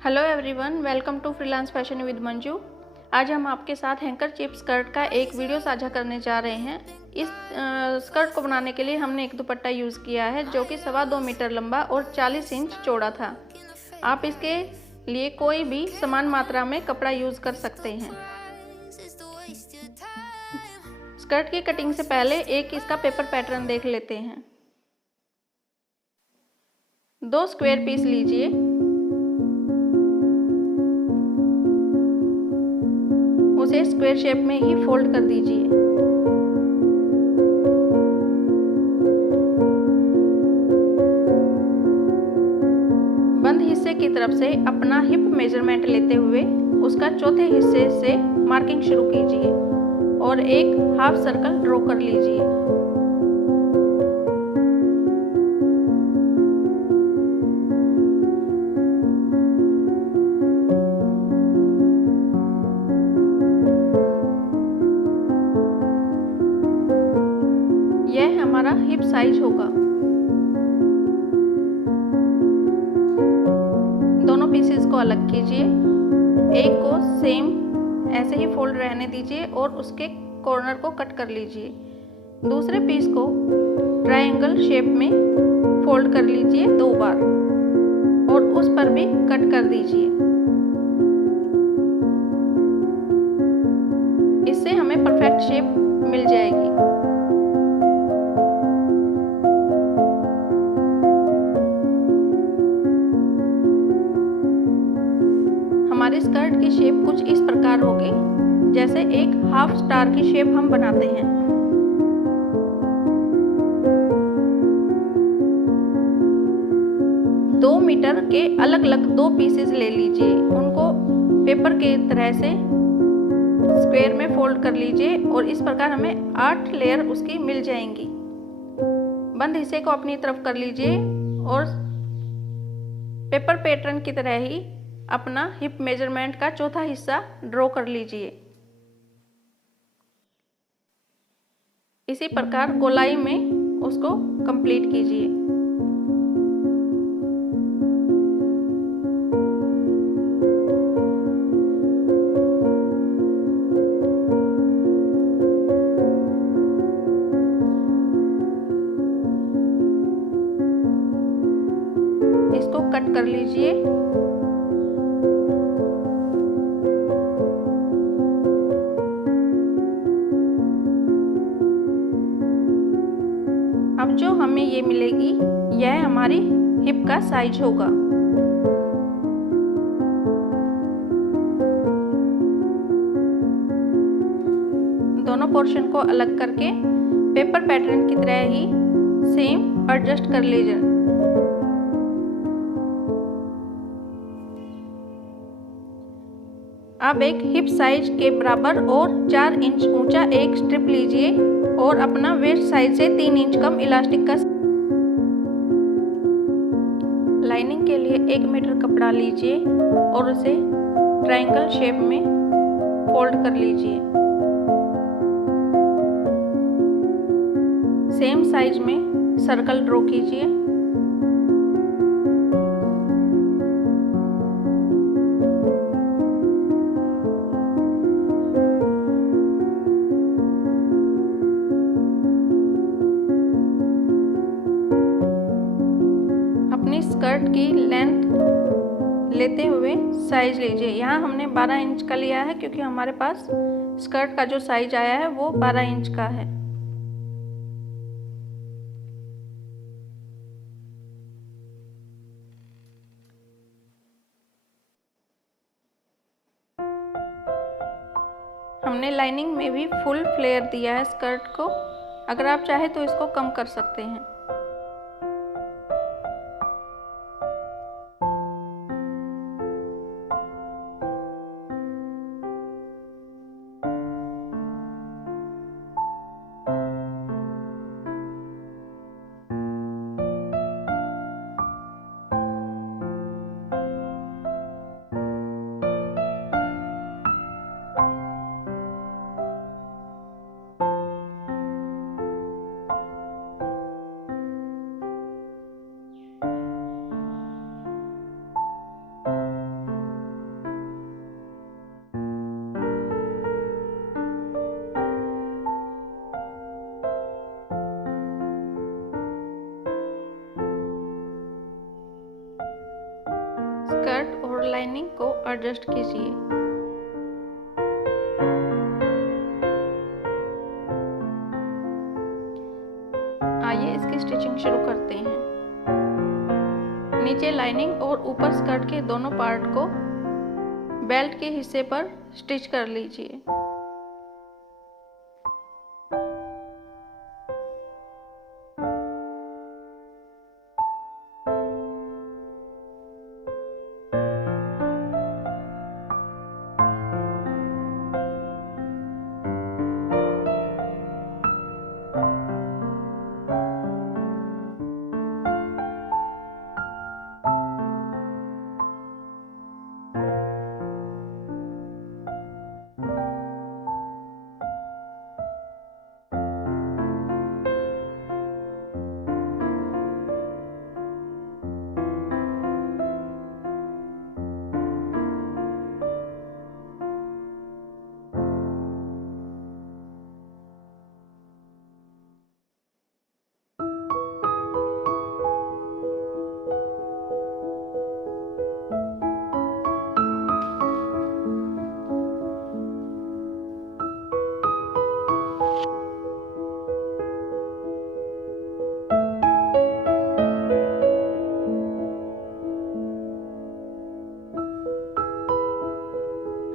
Hello everyone, welcome to freelance fashion with Manju. आज हम आपके साथ हैंकरचीफ स्कर्ट का एक वीडियो साझा करने जा रहे हैं। इस स्कर्ट को बनाने के लिए हमने एक दुपट्टा यूज़ किया है जो कि 2.25 मीटर लंबा और 40 इंच चौड़ा था। आप इसके लिए कोई भी समान मात्रा में कपड़ा यूज़ कर सकते हैं। स्कर्ट की कटिंग से पहले एक इसका पेपर पैटर्न देख लेते हैं। 2 स्क्वायर पीस लीजिए। उसे स्क्वायर शेप में ही फोल्ड कर दीजिए। बंद हिस्से की तरफ से अपना हिप मेजरमेंट लेते हुए उसका चौथे हिस्से से मार्किंग शुरू कीजिए और एक हाफ सर्कल ड्रॉ कर लीजिए। यह हमारा हिप साइज होगा। दोनों पीसेस को अलग कीजिए। एक को सेम ऐसे ही फोल्ड रहने दीजिए और उसके कॉर्नर को कट कर लीजिए। दूसरे पीस को ट्रायंगल शेप में फोल्ड कर लीजिए 2 बार और उस पर भी कट कर दीजिए। इससे हमें परफेक्ट शेप मिल जाएगी। हमारी स्कर्ट की शेप कुछ इस प्रकार होगी, जैसे एक हाफ स्टार की शेप हम बनाते हैं। दो मीटर के अलग अलग 2 पीसेस ले लीजिए। उनको पेपर के तरह से स्क्वायर में फोल्ड कर लीजिए और इस प्रकार हमें 8 लेयर उसकी मिल जाएंगी। बंद हिस्से को अपनी तरफ कर लीजिए और पेपर पैटर्न की तरह ही अपना हिप मेजरमेंट का चौथा हिस्सा ड्रॉ कर लीजिए। इसी प्रकार गोलाई में उसको कंप्लीट कीजिए। इसको कट कर लीजिए। अब जो हमें ये मिलेगी यह हमारी हिप का साइज होगा। दोनों पोर्शन को अलग करके पेपर पैटर्न की तरह ही सेम एडजस्ट कर लीजिए। अब एक हिप साइज के बराबर और 4 इंच ऊंचा एक स्ट्रिप लीजिए और अपना वेस्ट साइज से 3 इंच कम इलास्टिक का लाइनिंग के लिए 1 मीटर कपड़ा लीजिए और उसे ट्रायंगल शेप में फोल्ड कर लीजिए। सेम साइज में सर्कल ड्रॉ कीजिए। अपनी स्कर्ट की लेंथ लेते हुए साइज लीजिए। यहाँ हमने 12 इंच का लिया है क्योंकि हमारे पास स्कर्ट का जो साइज आया है वो 12 इंच का है। हमने लाइनिंग में भी फुल फ्लेयर दिया है स्कर्ट को। अगर आप चाहे तो इसको कम कर सकते हैं। स्कर्ट और लाइनिंग को एडजस्ट कीजिए। आइए इसकी स्टिचिंग शुरू करते हैं। नीचे लाइनिंग और ऊपर स्कर्ट के दोनों पार्ट को बेल्ट के हिस्से पर स्टिच कर लीजिए।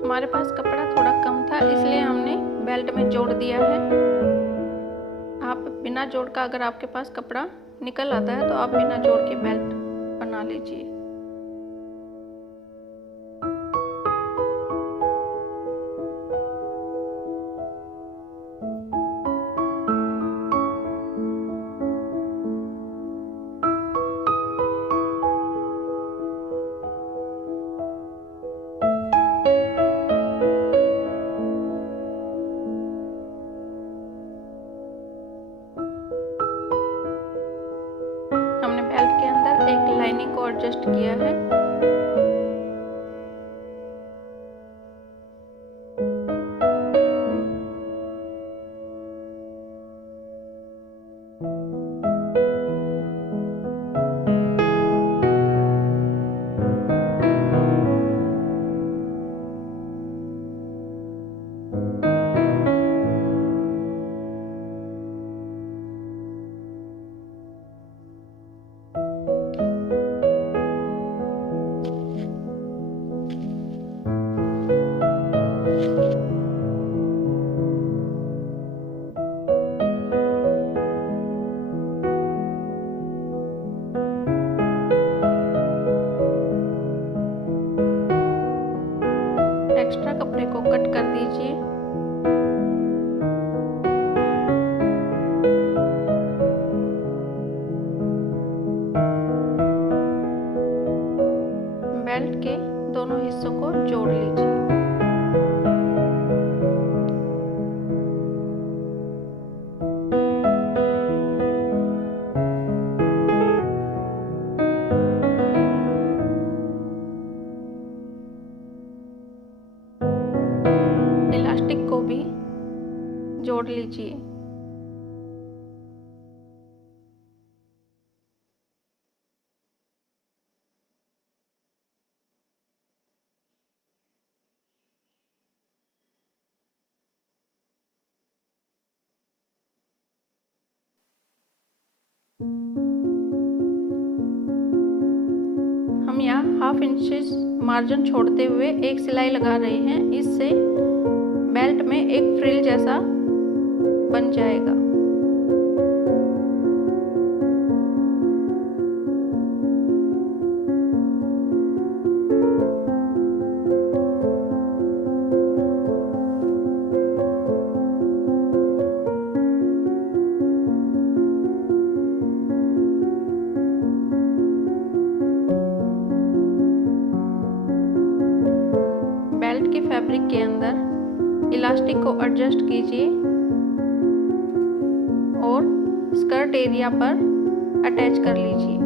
हमारे पास कपड़ा थोड़ा कम था, इसलिए हमने बेल्ट में जोड़ दिया है। आप बिना जोड़ का, अगर आपके पास कपड़ा निकल आता है तो आप बिना जोड़ के बेल्ट बना लीजिए। लाइनिंग को एडजस्ट किया है। एक्स्ट्रा कपड़े को कट कर दीजिए। बेल्ट के दोनों हिस्सों को जोड़ लीजिए। इलास्टिक को भी जोड़ लीजिए। हम यहाँ 1/2 इंच मार्जिन छोड़ते हुए एक सिलाई लगा रहे हैं। इससे बेल्ट में एक फ्रिल जैसा बन जाएगा। बेल्ट के फैब्रिक के अंदर इलास्टिक को एडजस्ट कीजिए और स्कर्ट एरिया पर अटैच कर लीजिए।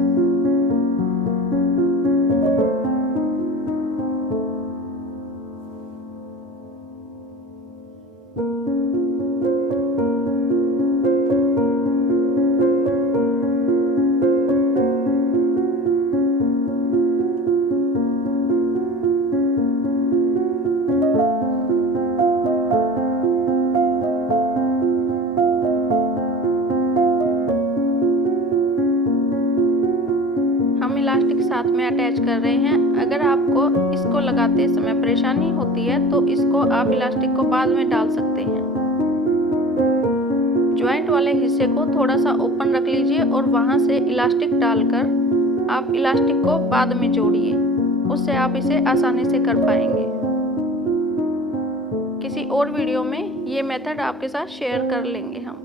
में अटैच कर रहे हैं। अगर आपको इसको लगाते समय परेशानी होती है तो इसको आप इलास्टिक को बाद में डाल सकते हैं। जॉइंट वाले हिस्से को थोड़ा सा ओपन रख लीजिए और वहां से इलास्टिक डालकर आप इलास्टिक को बाद में जोड़िए, उससे आप इसे आसानी से कर पाएंगे। किसी और वीडियो में ये मेथड आपके साथ शेयर कर लेंगे हम।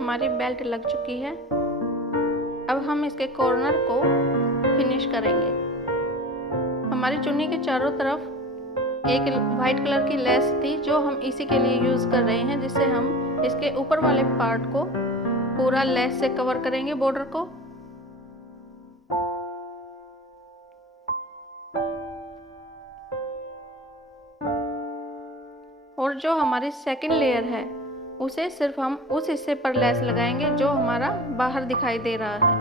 हमारी बेल्ट लग चुकी है। अब हम इसके कॉर्नर को फिनिश करेंगे। हमारी चुन्नी के चारों तरफ एक वाइट कलर की लेस थी जो हम इसी के लिए यूज़ कर रहे हैं, जिससे हम इसके ऊपर वाले पार्ट को पूरा लेस से कवर करेंगे बॉर्डर को। और जो हमारी सेकंड लेयर है उसे सिर्फ हम उस हिस्से पर लेस लगाएंगे जो हमारा बाहर दिखाई दे रहा है।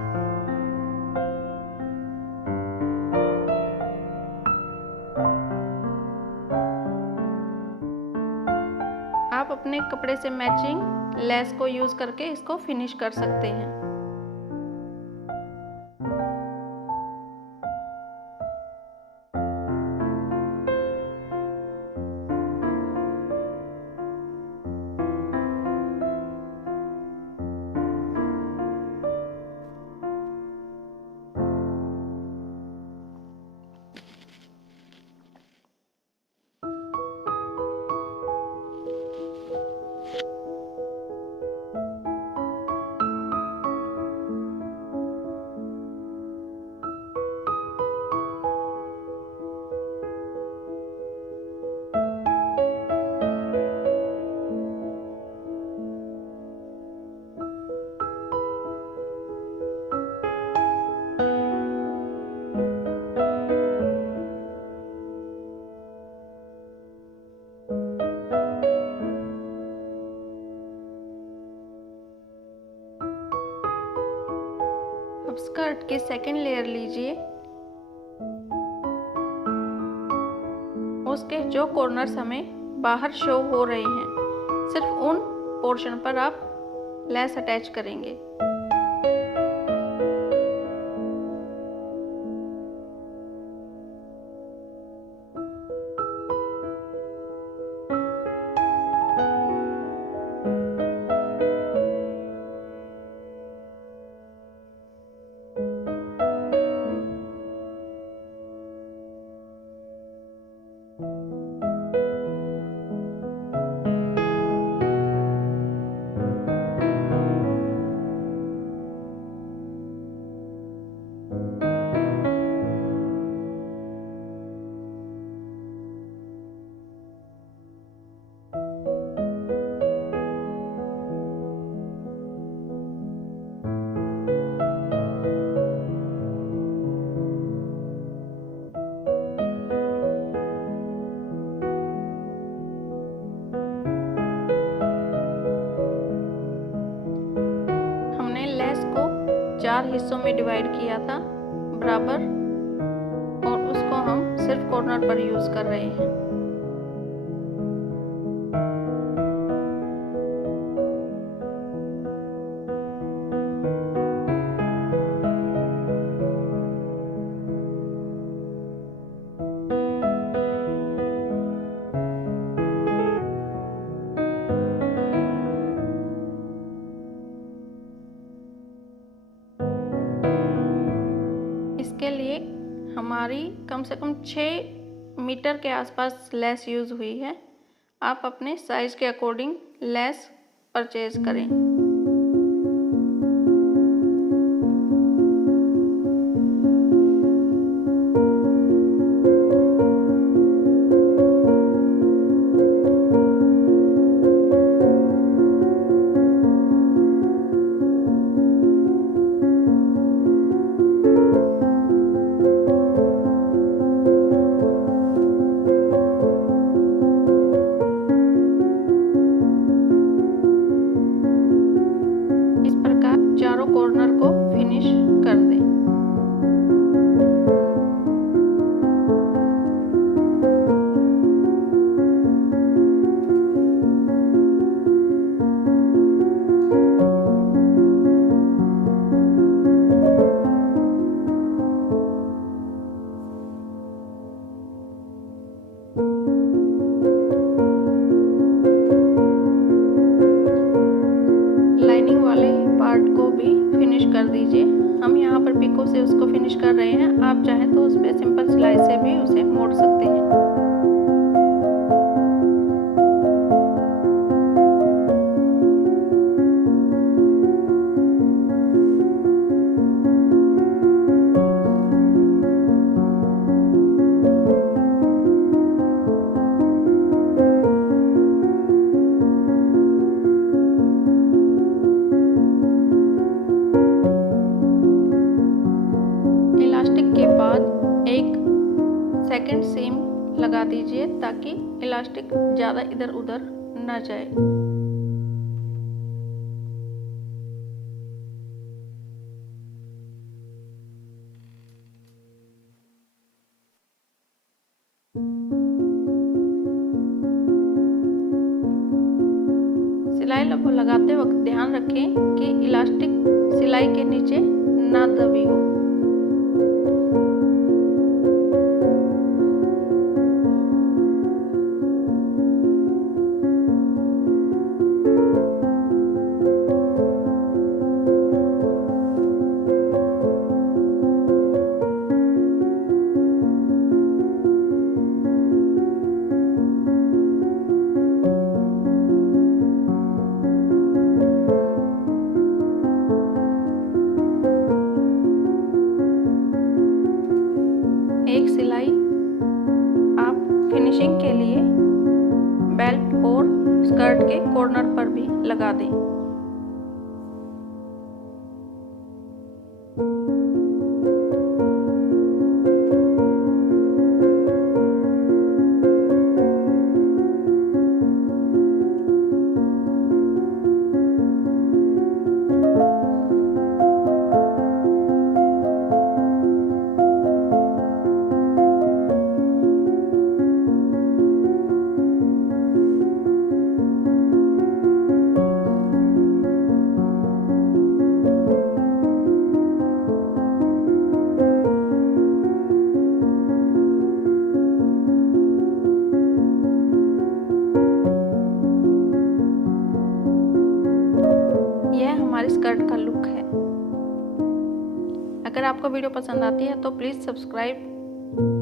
आप अपने कपड़े से मैचिंग लेस को यूज करके इसको फिनिश कर सकते हैं। स्कर्ट की सेकंड लेयर लीजिए, उसके जो कॉर्नर्स हमें बाहर शो हो रहे हैं सिर्फ उन पोर्शन पर आप लेस अटैच करेंगे। चार हिस्सों में डिवाइड किया था बराबर, और उसको हम सिर्फ कॉर्नर पर यूज कर रहे हैं। इसके लिए हमारी कम से कम 6 मीटर के आसपास लेस यूज़ हुई है। आप अपने साइज़ के अकॉर्डिंग लेस परचेज करें। चारों कॉर्नर को फिनिश कर दें। लाइनिंग वाले पार्ट को भी फिनिश कर दीजिए। हम यहाँ पर पिको से उसको फिनिश कर रहे हैं। आप चाहें तो उस पर सिंपल सिलाई से भी उसे मोड़ सकते हैं। एक सेकंड सीम लगा दीजिए ताकि इलास्टिक ज़्यादा इधर उधर न जाए। सिलाई लगाते वक्त ध्यान रखें कि इलास्टिक सिलाई के नीचे ना दबी हो। एक सिलाई आप फिनिशिंग के लिए बेल्ट और स्कर्ट के कॉर्नर पर भी लगा दें। हमारी स्कर्ट का लुक है। अगर आपको वीडियो पसंद आती है तो प्लीज़ सब्सक्राइब